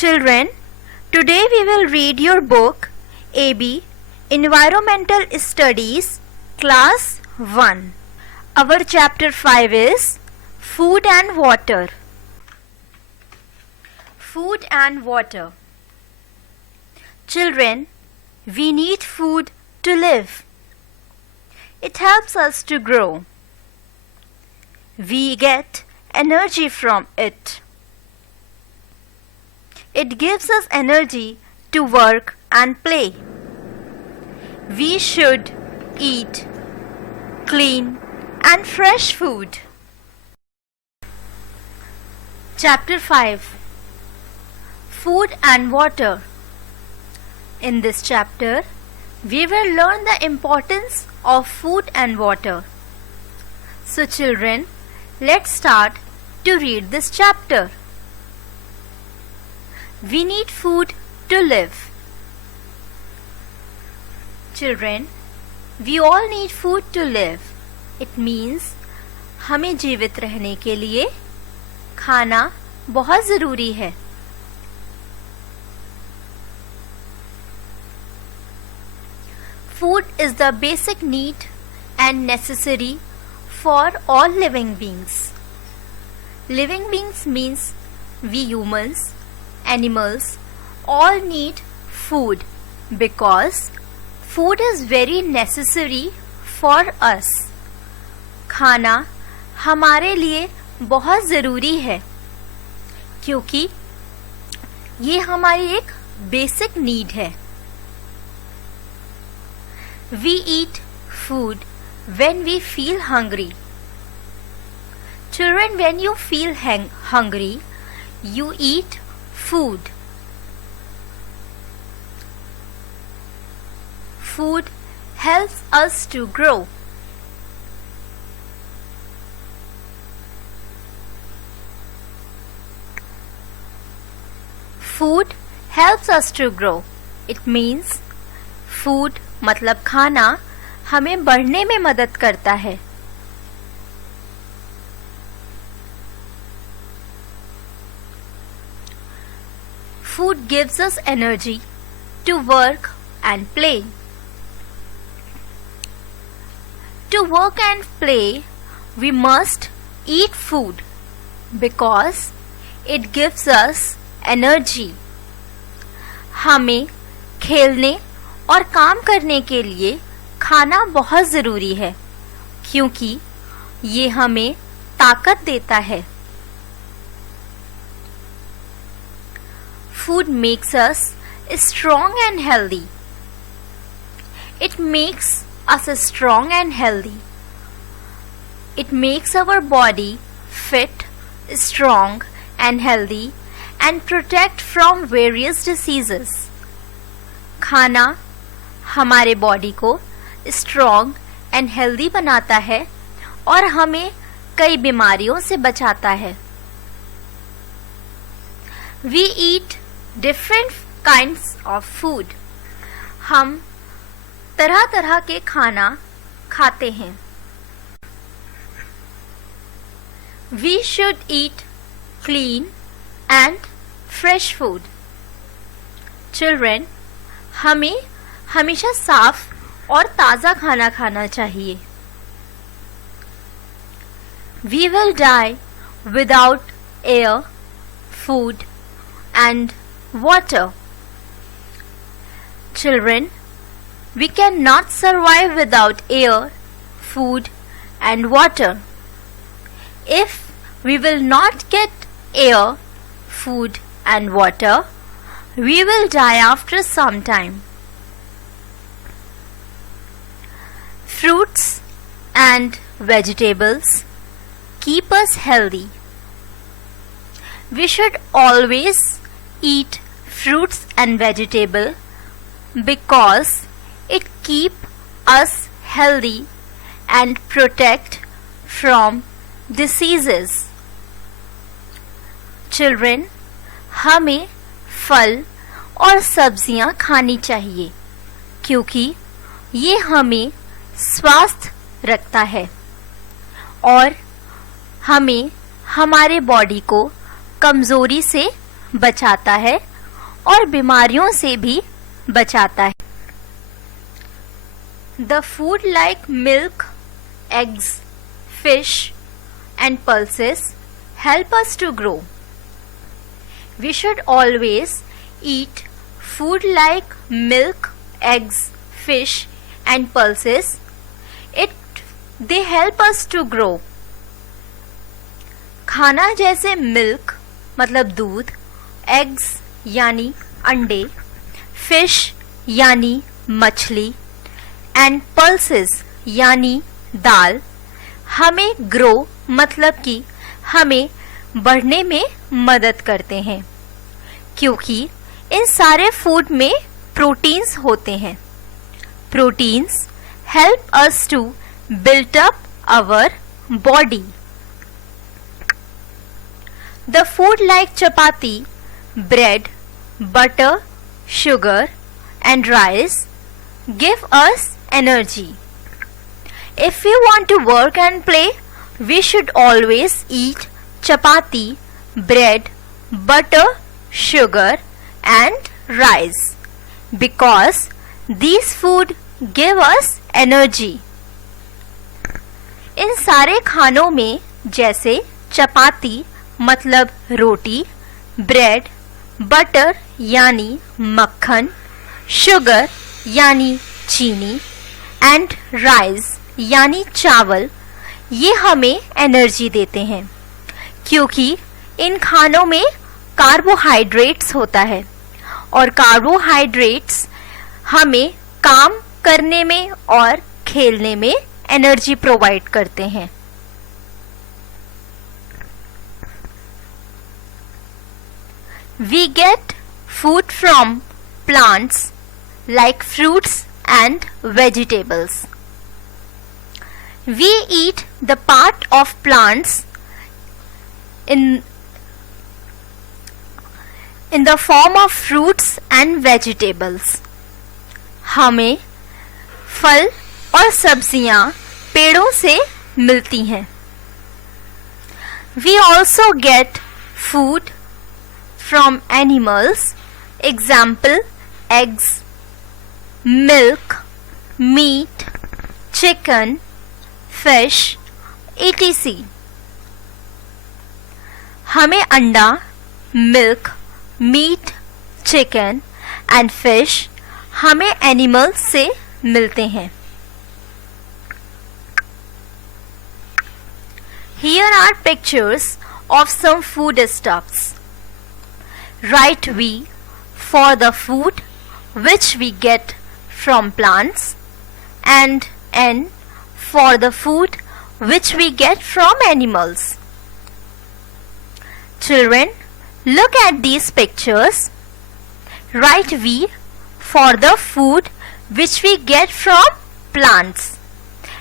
Children, today we will read your book AB Environmental Studies Class 1. Our chapter 5 is Food and Water. Food and water. Children, we need food to live. It helps us to grow. We get energy from it. It gives us energy to work and play. We should eat clean and fresh food. Chapter 5. Food and Water. In this chapter, we will learn the importance of food and water. So children, let's start to read this chapter. We need food to live. Children, we all need food to live. It means हमें जीवित रहने के लिए खाना बहुत ज़रूरी है. Food is the basic need and necessary for all living beings. Living beings means we humans, animals, all need food because food is very necessary for us. खाना हमारे लिए बहुत ज़रूरी है क्योंकि ये हमारी एक बेसिक नीड है. We eat food when we feel hungry. Children, when you feel hungry, you eat food. Food helps us to grow. Food helps us to grow. It means food मतलब खाना हमें बढ़ने में मदद करता है. Food gives us energy to work and play. To work and play, we must eat food because it gives us energy. हमें खेलने और काम करने के लिए खाना बहुत ज़रूरी है क्योंकि ये हमें ताकत देता है. Food makes us strong and healthy. It makes us strong and healthy. It makes our body fit, strong and healthy and protect from various diseases. खाना हमारे बॉडी को स्ट्रॉन्ग एंड हेल्दी बनाता है और हमें कई बीमारियों से बचाता है. We eat different kinds of food. हम तरह तरह के खाना खाते हैं. We should eat clean and fresh food. Children, हमें हमेशा साफ और ताज़ा खाना खाना चाहिए. We will die without air, food and water. Children, we cannot survive without air, food and water. If we will not get air, food and water, we will die after some time. Fruits and vegetables keep us healthy. We should always eat fruits and vegetables because it keep us healthy and protect from diseases. Children, हमें फल और सब्जियां खानी चाहिए क्योंकि ये हमें स्वस्थ रखता है और हमें हमारे बॉडी को कमज़ोरी से बचाता है और बीमारियों से भी बचाता है। The food like milk, eggs, fish and pulses help us to grow. We should always eat food like milk, eggs, fish and pulses. They help us to grow. खाना जैसे मिल्क मतलब दूध, एग्स यानी अंडे, फिश यानी मछली and pulses यानी दाल हमें ग्रो मतलब कि हमें बढ़ने में मदद करते हैं, क्योंकि इन सारे फूड में प्रोटीन्स होते हैं। Proteins help us to build up our body. The food like chapati, bread, butter, sugar and rice give us energy. If we want to work and play, we should always eat chapati, bread, butter, sugar and rice because these food give us energy. इन सारे खानों में जैसे चपाती मतलब रोटी, bread, butter यानी मक्खन, sugar यानी चीनी and rice यानी चावल, ये हमें एनर्जी देते हैं क्योंकि इन खानों में कार्बोहाइड्रेट्स होता है और कार्बोहाइड्रेट्स हमें काम करने में और खेलने में एनर्जी प्रोवाइड करते हैं। We get food from plants like fruits and vegetables. We eat the part of plants in the form of fruits and vegetables. हमें फल और सब्जियां पेड़ों से मिलती हैं। We also get food from animals, example eggs, milk, meat, chicken, fish, etc. हमें अंडा, milk, meat, chicken and fish हमें एनिमल्स से मिलते हैं। Here are pictures of some foodstuffs. Write V for the food which we get from plants and N for the food which we get from animals. Children, look at these pictures. Write V for the food which we get from plants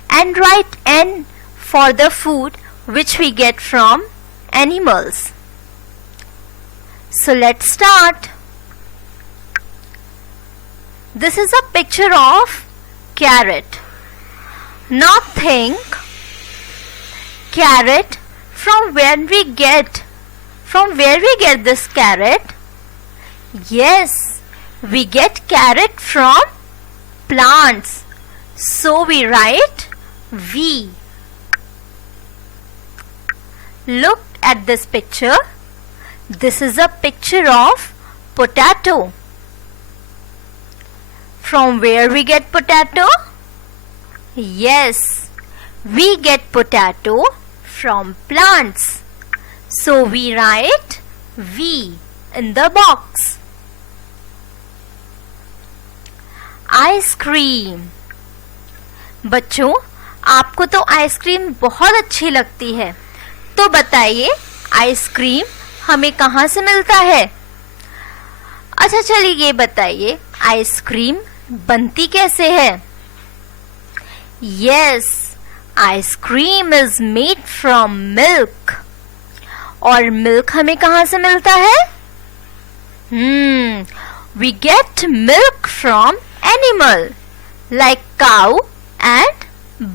and write N for the food which we get from animals. So let's start. This is a picture of carrot. Now think, carrot, from where we get this carrot? Yes, we get carrot from plants. So we write V. Look at this picture. This is a picture of potato. From where we get potato? Yes, we get potato from plants. So we write V in the box. Ice cream. बच्चों, आपको तो ice cream बहुत अच्छी लगती है, तो बताइए ice cream हमें कहाँ से मिलता है? अच्छा चलिए ये बताइए आइसक्रीम बनती कैसे है? Yes, ice cream is made from milk. और मिल्क हमें कहाँ से मिलता है? We get milk from animal like cow and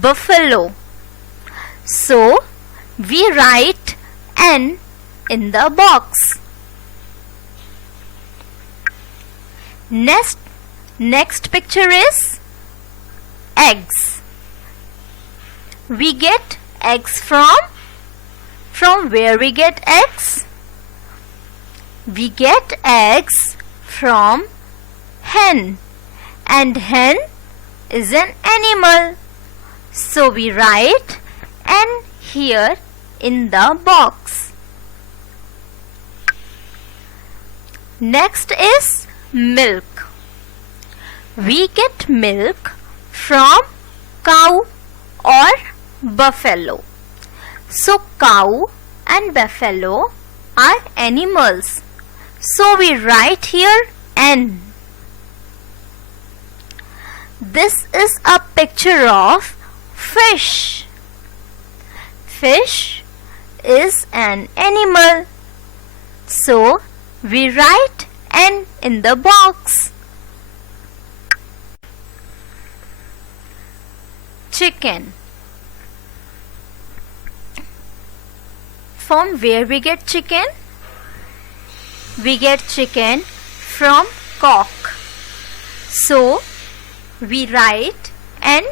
buffalo. So we write N in the box. Next picture is eggs. We get eggs from where we get eggs? We get eggs from hen, and hen is an animal. So we write N here in the box. Next is milk. We get milk from cow or buffalo. So cow and buffalo are animals. So we write here N. This is a picture of fish. Fish is an animal. So we write N in the box. Chicken. From where we get chicken? We get chicken from cock. So we write N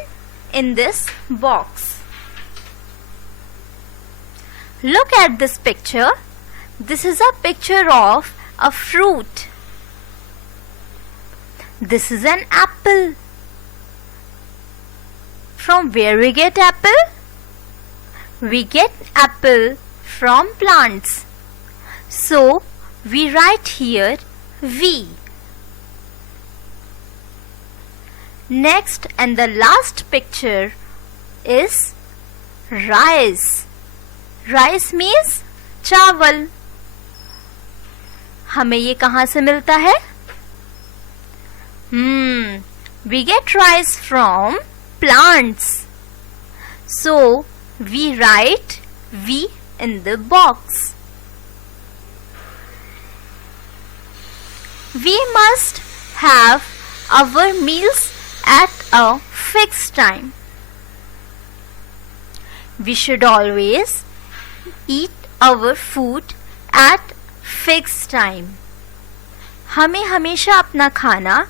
in this box. Look at this picture. This is a picture of a fruit. This is an apple. From where we get apple? We get apple from plants. So we write here V. Next and the last picture is rice. Rice means चावल. हमें ये कहाँ से मिलता है? We get rice from plants. So we write V in the box. We must have our meals at a fixed time. We should always eat our food at fixed time. हमें हमेशा अपना खाना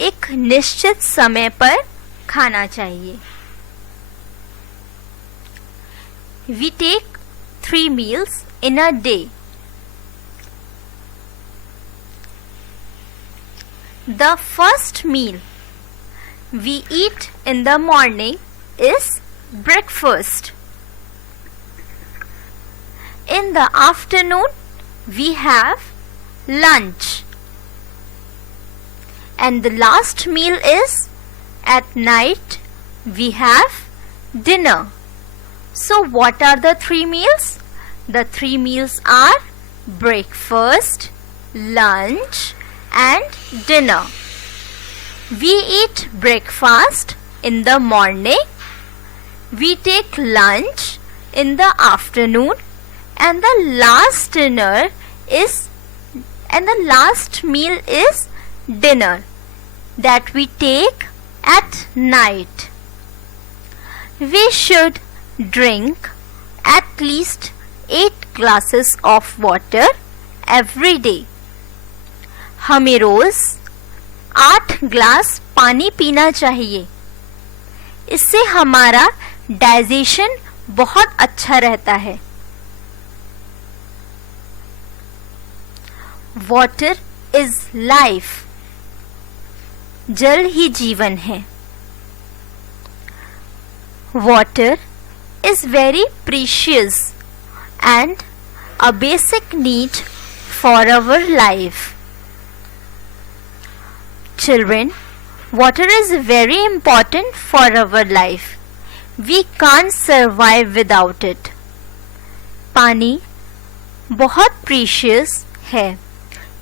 एक निश्चित समय पर खाना चाहिए. We take 3 meals in a day. The first meal we eat in the morning is breakfast. In the afternoon we have lunch. And the last meal is at night we have dinner. So what are the 3 meals? The 3 meals are breakfast, lunch and dinner. We eat breakfast in the morning. We take lunch in the afternoon, and the last meal is dinner that we take at night. We should drink at least 8 glasses of water every day. हमें रोज 8 glass पानी पीना चाहिए. इससे हमारा digestion बहुत अच्छा रहता है. Water is life. जल ही जीवन है. Water is very precious and a basic need for our life. Children, water is very important for our life. We can't survive without it. पानी बहुत precious है.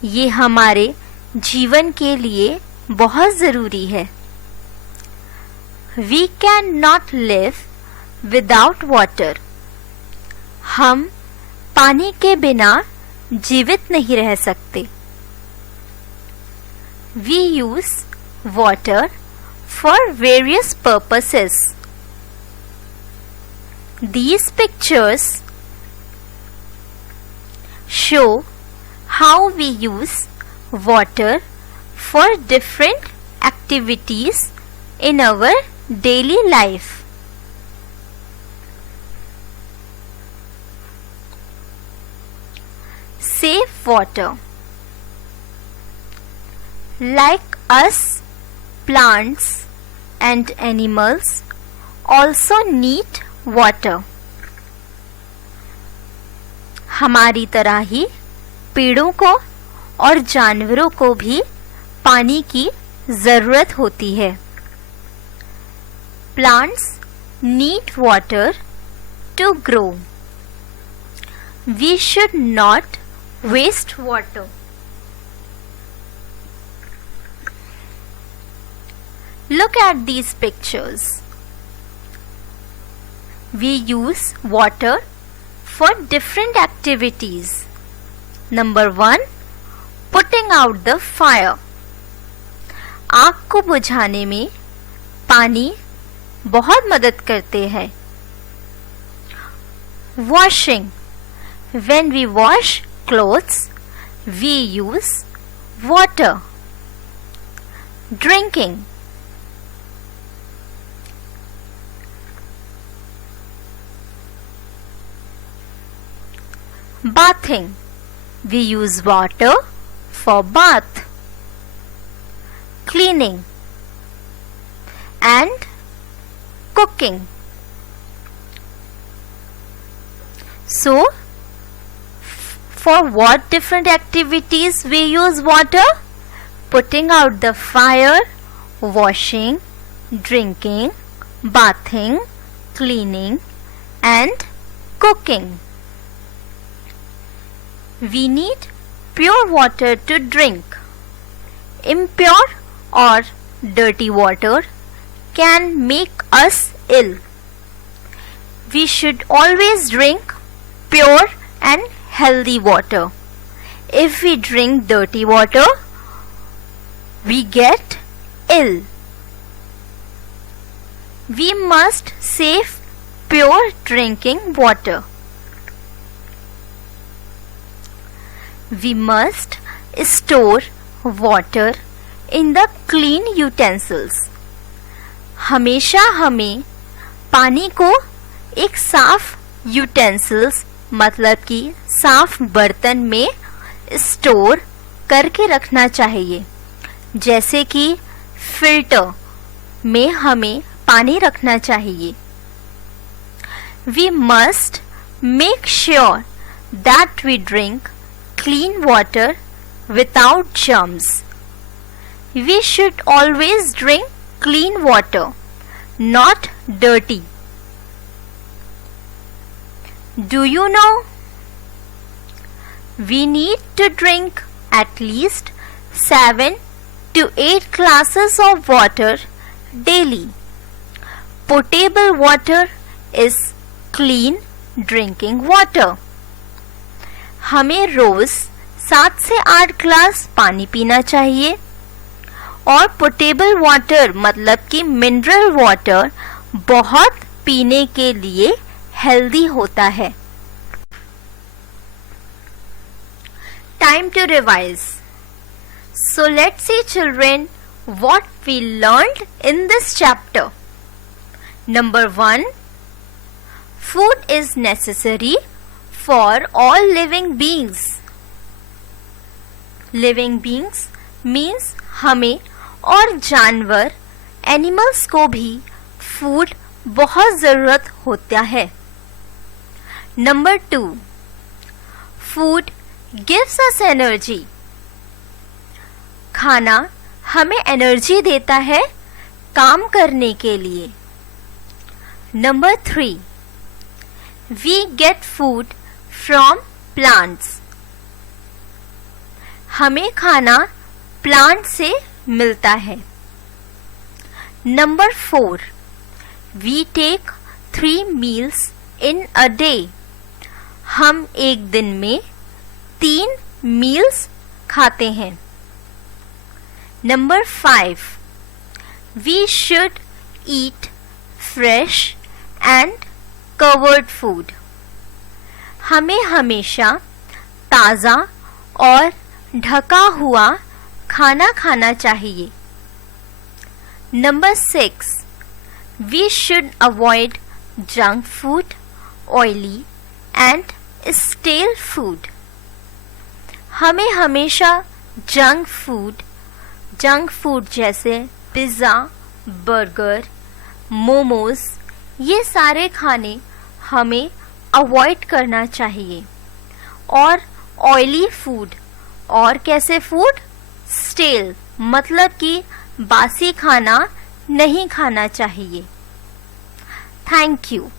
ये हमारे जीवन के लिए बहुत ज़रूरी है. We cannot live without water. हम पानी के बिना जीवित नहीं रह सकते. We use water for various purposes. These pictures show how we use water for different activities in our daily life. Save water. Like us, plants and animals also need water. हमारी तरह ही पेड़ों को और जानवरों को भी पानी की जरूरत होती है. Plants need water to grow. We should not waste water. Look at these pictures. We use water for different activities. Number 1, putting out the fire. आग को बुझाने में पानी बहुत मदद करते हैं. Washing. When we wash clothes, we use water. Drinking. Bathing. We use water for bath. Cleaning and cooking. So, for what different activities we use water? Putting out the fire, washing, drinking, bathing, cleaning and cooking. We need pure water to drink. Impure or dirty water can make us ill. We should always drink pure and healthy water. If we drink dirty water, we get ill. We must save pure drinking water. We must store water in the clean utensils. हमेशा हमें पानी को एक साफ utensils मतलब कि साफ बर्तन में स्टोर करके रखना चाहिए. जैसे कि फिल्टर में हमें पानी रखना चाहिए. We must make sure that we drink clean water without germs. We should always drink clean water, not dirty. Do you know? We need to drink at least 7 to 8 glasses of water daily. Potable water is clean drinking water. हमें रोज 7 से 8 glass पानी पीना चाहिए और potable water मतलब कि mineral water बहुत पीने के लिए हेल्दी होता है. Time to revise. So let's see children what we learned in this chapter. Number 1, food is necessary for all living beings. Living beings means हमें और जानवर एनिमल्स को भी फूड बहुत ज़रूरत होता है. Number 2, food gives us energy. खाना हमें एनर्जी देता है काम करने के लिए. Number 3, we get food from plants. हमें खाना प्लांट से मिलता है. Number 4, we take 3 meals in a day. हम एक दिन में 3 meals खाते हैं. Number 5, we should eat fresh and covered food. हमें हमेशा ताज़ा और ढका हुआ खाना खाना चाहिए। Number 6, we should avoid junk food, oily and stale food. हमें हमेशा जंक फूड जैसे पिज़्ज़ा, बर्गर, मोमोज, ये सारे खाने हमें अवॉइड करना चाहिए। और ऑयली फूड, और कैसे फूड? स्टेल, मतलब कि बासी खाना नहीं खाना चाहिए। Thank you.